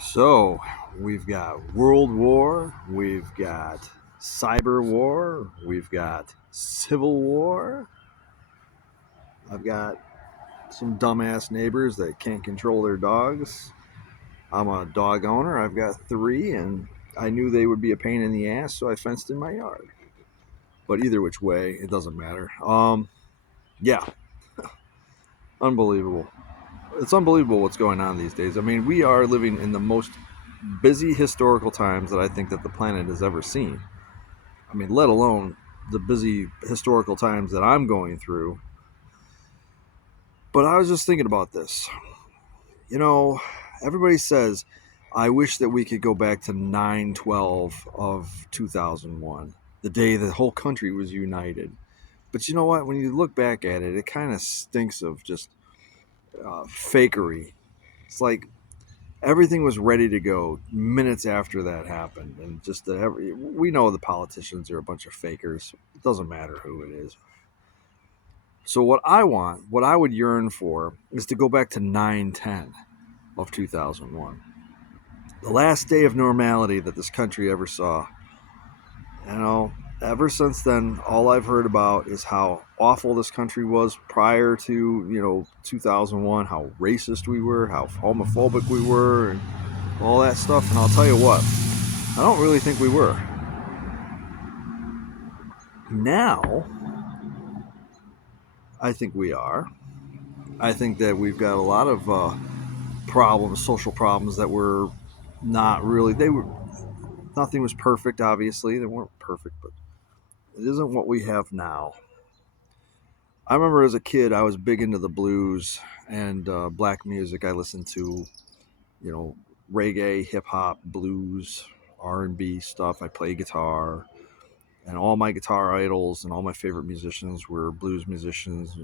So we've got World War, we've got Cyber War, we've got Civil War. I've got some dumbass neighbors that can't control their dogs. I'm a dog owner. I've got three, and I knew they would be a pain in the ass, so I fenced in my yard. But either which way, it doesn't matter. Yeah, unbelievable. It's unbelievable what's going on these days. I mean, we are living in the most busy historical times that I think that the planet has ever seen. I mean, let alone the busy historical times that I'm going through. But I was just thinking about this. You know, everybody says, I wish that we could go back to 9/12 of 2001, the day the whole country was united. But you know what? When you look back at it, it kind of stinks of just fakery. It's like everything was ready to go minutes after that happened. And just we know the politicians are a bunch of fakers. It doesn't matter who it is. So what I would yearn for is to go back to 9/10 of 2001. The last day of normality that this country ever saw. You know, ever since then, all I've heard about is how awful this country was prior to, 2001, how racist we were, how homophobic we were, and all that stuff. And I'll tell you what, I don't really think we were. Now, I think we are. I think that we've got a lot of problems, social problems that were not really. They were nothing was perfect. Obviously, they weren't perfect, but it isn't what we have now. I remember as a kid, I was big into the blues and black music. I listened to, you know, reggae, hip hop, blues, R&B stuff. I played guitar, and all my guitar idols and all my favorite musicians were blues musicians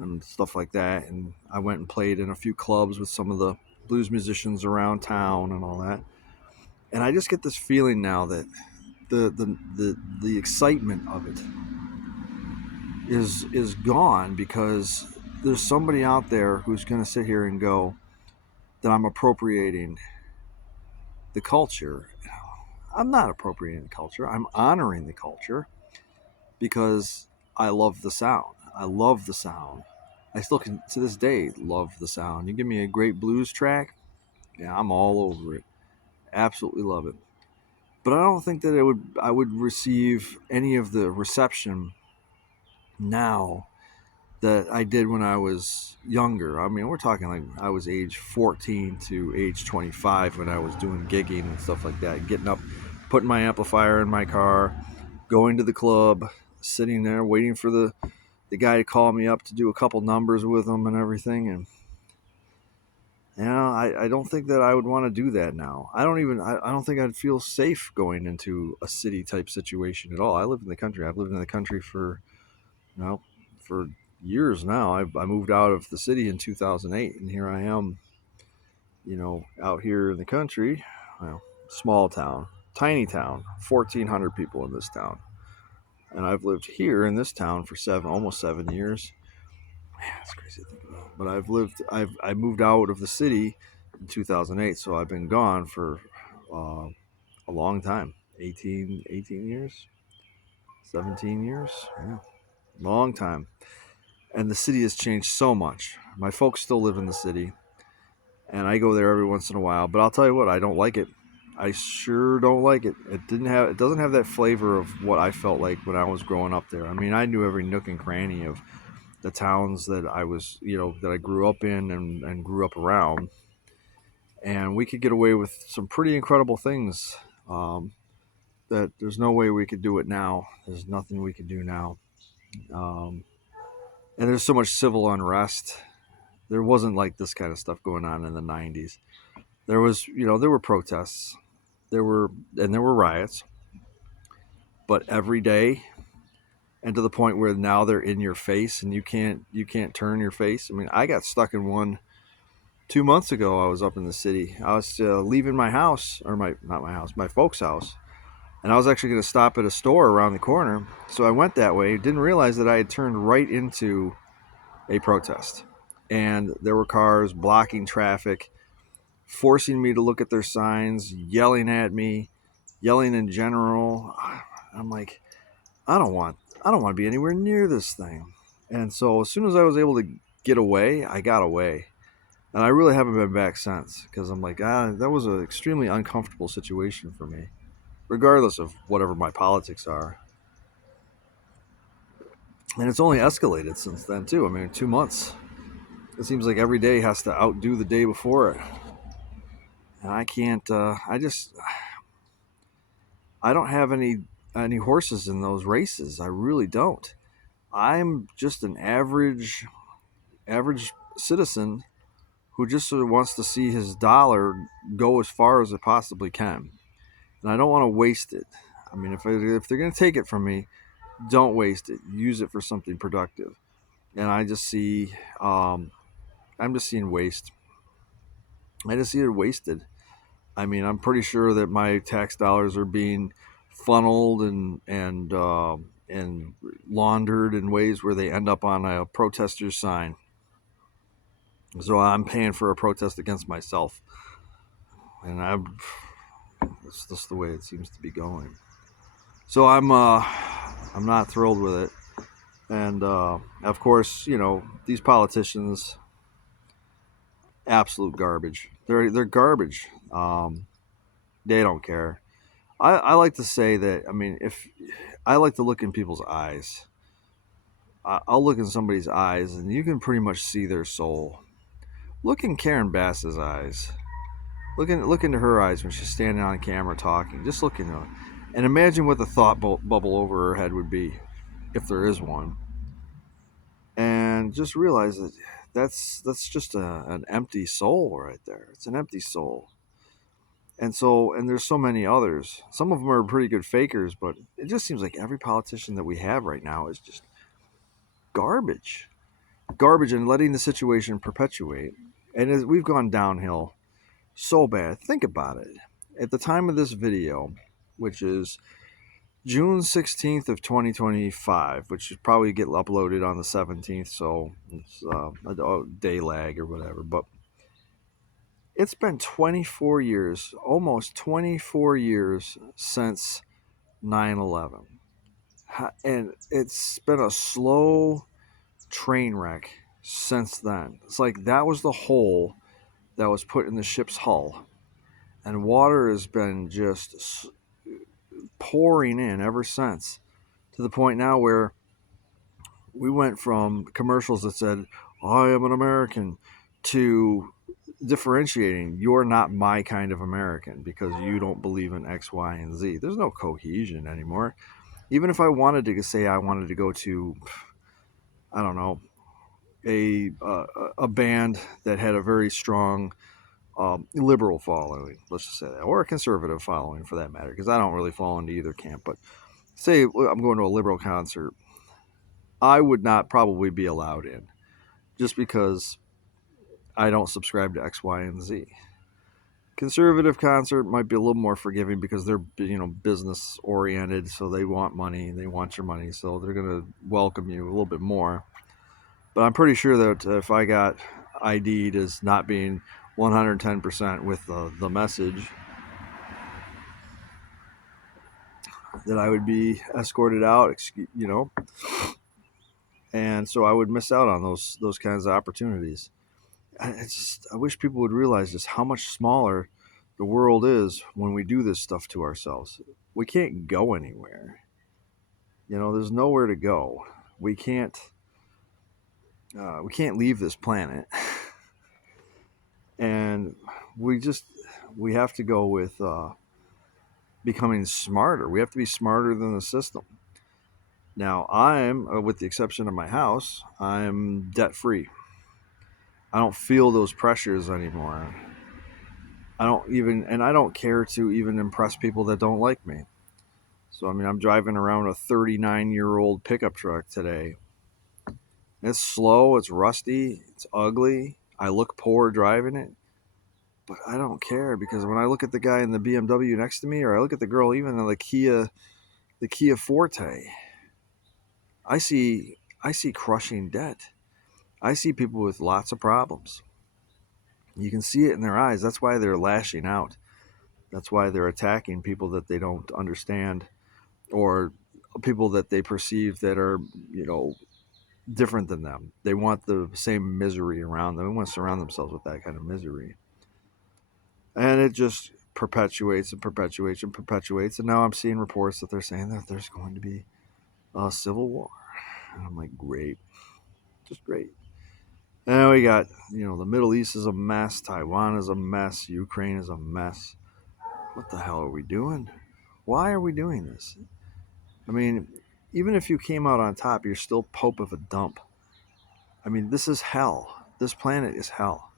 and stuff like that. And I went and played in a few clubs with some of the blues musicians around town and all that. And I just get this feeling now that the excitement of it is gone because there's somebody out there who's going to sit here and go that I'm appropriating the culture. I'm not appropriating the culture. I'm honoring the culture because I love the sound. I love the sound. I still can to this day love the sound. You give me a great blues track, yeah, I'm all over it. Absolutely love it. But I don't think that I would receive any of the reception now that I did when I was younger. I mean, we're talking like I was age 14 to age 25 when I was doing gigging and stuff like that, getting up, putting my amplifier in my car, going to the club, sitting there waiting for the guy to call me up to do a couple numbers with him and everything. And I don't think that I would want to do that now. I don't think I'd feel safe going into a city type situation at all. I live in the country. I've lived in the country for, you know, for years now. I moved out of the city in 2008, and here I am, out here in the country, well, small town, tiny town, 1,400 people in this town. And I've lived here in this town for almost 7 years. Man, it's crazy to think about. But I moved out of the city in 2008, so I've been gone for uh, a long time, 18 years, 17 years, yeah, long time. And the city has changed so much. My folks still live in the city, and I go there every once in a while. But I'll tell you what, I don't like it. I sure don't like it. It doesn't have that flavor of what I felt like when I was growing up there. I mean, I knew every nook and cranny of the towns that that I grew up in and grew up around, and we could get away with some pretty incredible things. That there's no way we could do it now. There's nothing we could do now. Um, and there's so much civil unrest. There wasn't like this kind of stuff going on in the 90s. There were protests, there were riots, but every day, and to the point where now they're in your face and you can't turn your face. I mean, I got stuck in one 2 months ago. I was up in the city. I was leaving my house, or my not my house, my folks' house, and I was actually going to stop at a store around the corner. So I went that way. Didn't realize that I had turned right into a protest, and there were cars blocking traffic. forcing me to look at their signs, yelling at me, yelling in general. I'm like, I don't want to be anywhere near this thing. And so as soon as I was able to get away, I got away. And I really haven't been back since because I'm like, that was an extremely uncomfortable situation for me, regardless of whatever my politics are. And it's only escalated since then, too. I mean, 2 months. It seems like every day has to outdo the day before it. And I can't, I don't have any horses in those races. I really don't. I'm just an average citizen who just sort of wants to see his dollar go as far as it possibly can, and I don't want to waste it. I mean, if they're going to take it from me, don't waste it. Use it for something productive. And I just see, I'm just seeing waste. I just see it wasted. I mean, I'm pretty sure that my tax dollars are being funneled and laundered in ways where they end up on a protester's sign. So I'm paying for a protest against myself, and it's just the way it seems to be going. So I'm not thrilled with it, and of course, these politicians, absolute garbage. They're garbage. They don't care. I like to say that. I mean, if I like to look in people's eyes, I'll look in somebody's eyes, and you can pretty much see their soul. Look in Karen Bass's eyes. Look into her eyes when she's standing on camera talking. Just look into it, and imagine what the thought bubble over her head would be, if there is one. And just realize that that's just an empty soul right there. It's an empty soul. And there's so many others. Some of them are pretty good fakers, but it just seems like every politician that we have right now is just garbage, garbage, and letting the situation perpetuate. And as we've gone downhill so bad. Think about it. At the time of this video, which is June 16th of 2025, which should probably get uploaded on the 17th, so it's a day lag or whatever. But it's been 24 years, almost 24 years since 9/11. And it's been a slow train wreck since then. It's like that was the hole that was put in the ship's hull. And water has been just pouring in ever since, to the point now where we went from commercials that said, I am an American, to differentiating, you're not my kind of American because you don't believe in X, Y, and Z. There's no cohesion anymore. Even if I wanted to say I wanted to go to, I don't know, a band that had a very strong liberal following, let's just say that, or a conservative following for that matter, because I don't really fall into either camp. But say I'm going to a liberal concert, I would not probably be allowed in just because I don't subscribe to X, Y, and Z. Conservative concert might be a little more forgiving because they're business oriented, so they want money, they want your money, so they're going to welcome you a little bit more. But I'm pretty sure that if I got ID'd as not being 110% with the message, that I would be escorted out, and so I would miss out on those kinds of opportunities. I wish people would realize just how much smaller the world is when we do this stuff to ourselves. We can't go anywhere. There's nowhere to go. We can't leave this planet, and we have to go with becoming smarter. We have to be smarter than the system. Now, I'm, with the exception of my house, I'm debt free. I don't feel those pressures anymore. I don't care to even impress people that don't like me. So, I mean, I'm driving around a 39-year-old pickup truck today. It's slow, it's rusty, it's ugly. I look poor driving it, but I don't care because when I look at the guy in the BMW next to me, or I look at the girl even in the Kia Forte, I see crushing debt. I see people with lots of problems. You can see it in their eyes. That's why they're lashing out. That's why they're attacking people that they don't understand, or people that they perceive that are, different than them. They want the same misery around them. They want to surround themselves with that kind of misery. And it just perpetuates and perpetuates and perpetuates. And now I'm seeing reports that they're saying that there's going to be a civil war. And I'm like, great. Just great. And we got, the Middle East is a mess. Taiwan is a mess. Ukraine is a mess. What the hell are we doing? Why are we doing this? I mean, even if you came out on top, you're still Pope of a dump. I mean, this is hell. This planet is hell.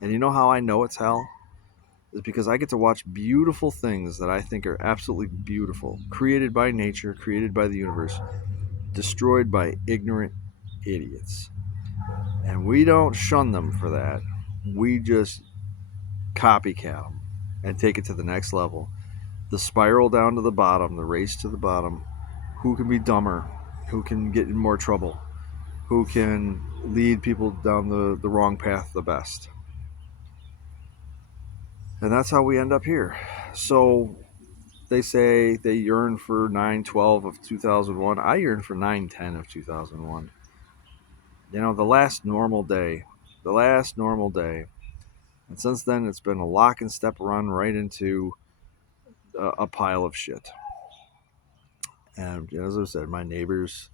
And you know how I know it's hell? Is because I get to watch beautiful things that I think are absolutely beautiful, created by nature, created by the universe, destroyed by ignorant idiots. And we don't shun them for that. We just copycat them and take it to the next level. The spiral down to the bottom, the race to the bottom. Who can be dumber? Who can get in more trouble? Who can lead people down the wrong path the best? And that's how we end up here. So they say they yearn for 9/12 of 2001. I yearn for 9/10 of 2001. The last normal day. The last normal day. And since then, it's been a lock and step run right into a pile of shit. And as I said, my neighbors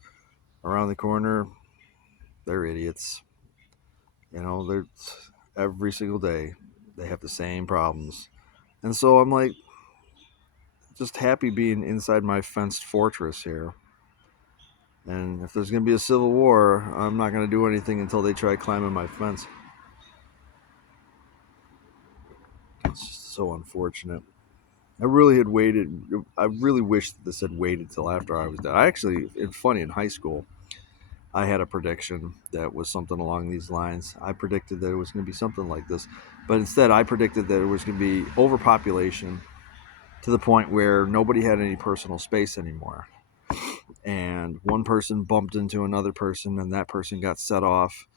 around the corner, they're idiots. They're every single day they have the same problems. And so I'm like, just happy being inside my fenced fortress here. And if there's going to be a civil war, I'm not going to do anything until they try climbing my fence. It's just so unfortunate. I really had waited. I really wish that this had waited till after I was dead. It's funny, in high school, I had a prediction that was something along these lines. I predicted that it was going to be something like this. But instead, I predicted that it was going to be overpopulation to the point where nobody had any personal space anymore. And one person bumped into another person, and that person got set off,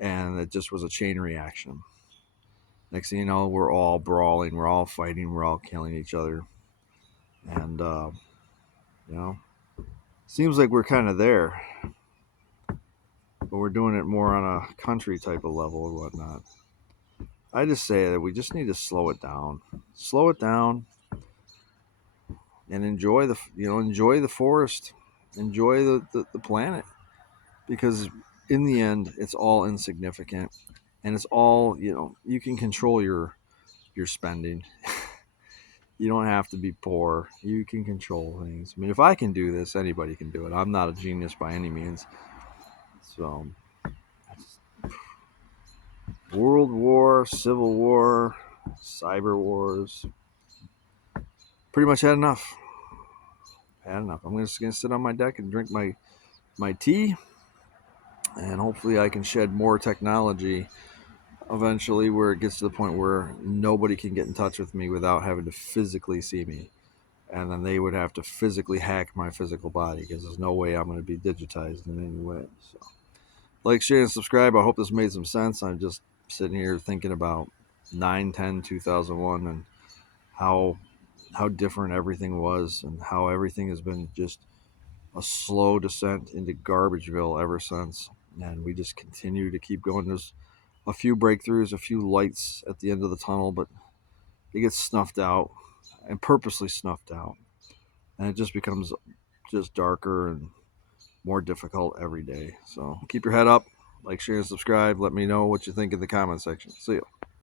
and it just was a chain reaction. Next thing you know, we're all brawling, we're all fighting, we're all killing each other. And, seems like we're kind of there. But we're doing it more on a country type of level or whatnot. I just say that we just need to slow it down. Slow it down and enjoy the forest. Enjoy the planet. Because in the end, it's all insignificant. And it's all, you can control your spending. You don't have to be poor. You can control things. I mean, if I can do this, anybody can do it. I'm not a genius by any means. So, World War, Civil War, Cyber Wars. Pretty much had enough. I'm just going to sit on my deck and drink my tea. And hopefully I can shed more technology eventually where it gets to the point where nobody can get in touch with me without having to physically see me. And then they would have to physically hack my physical body because there's no way I'm going to be digitized in any way. So, like, share, and subscribe. I hope this made some sense. I'm just sitting here thinking about 9/10/2001 and how different everything was and how everything has been just a slow descent into Garbageville ever since. And we just continue to keep going. There's a few breakthroughs, a few lights at the end of the tunnel, but it gets snuffed out and purposely snuffed out. And it just becomes just darker and more difficult every day. So keep your head up, like, share, and subscribe. Let me know what you think in the comment section. See you.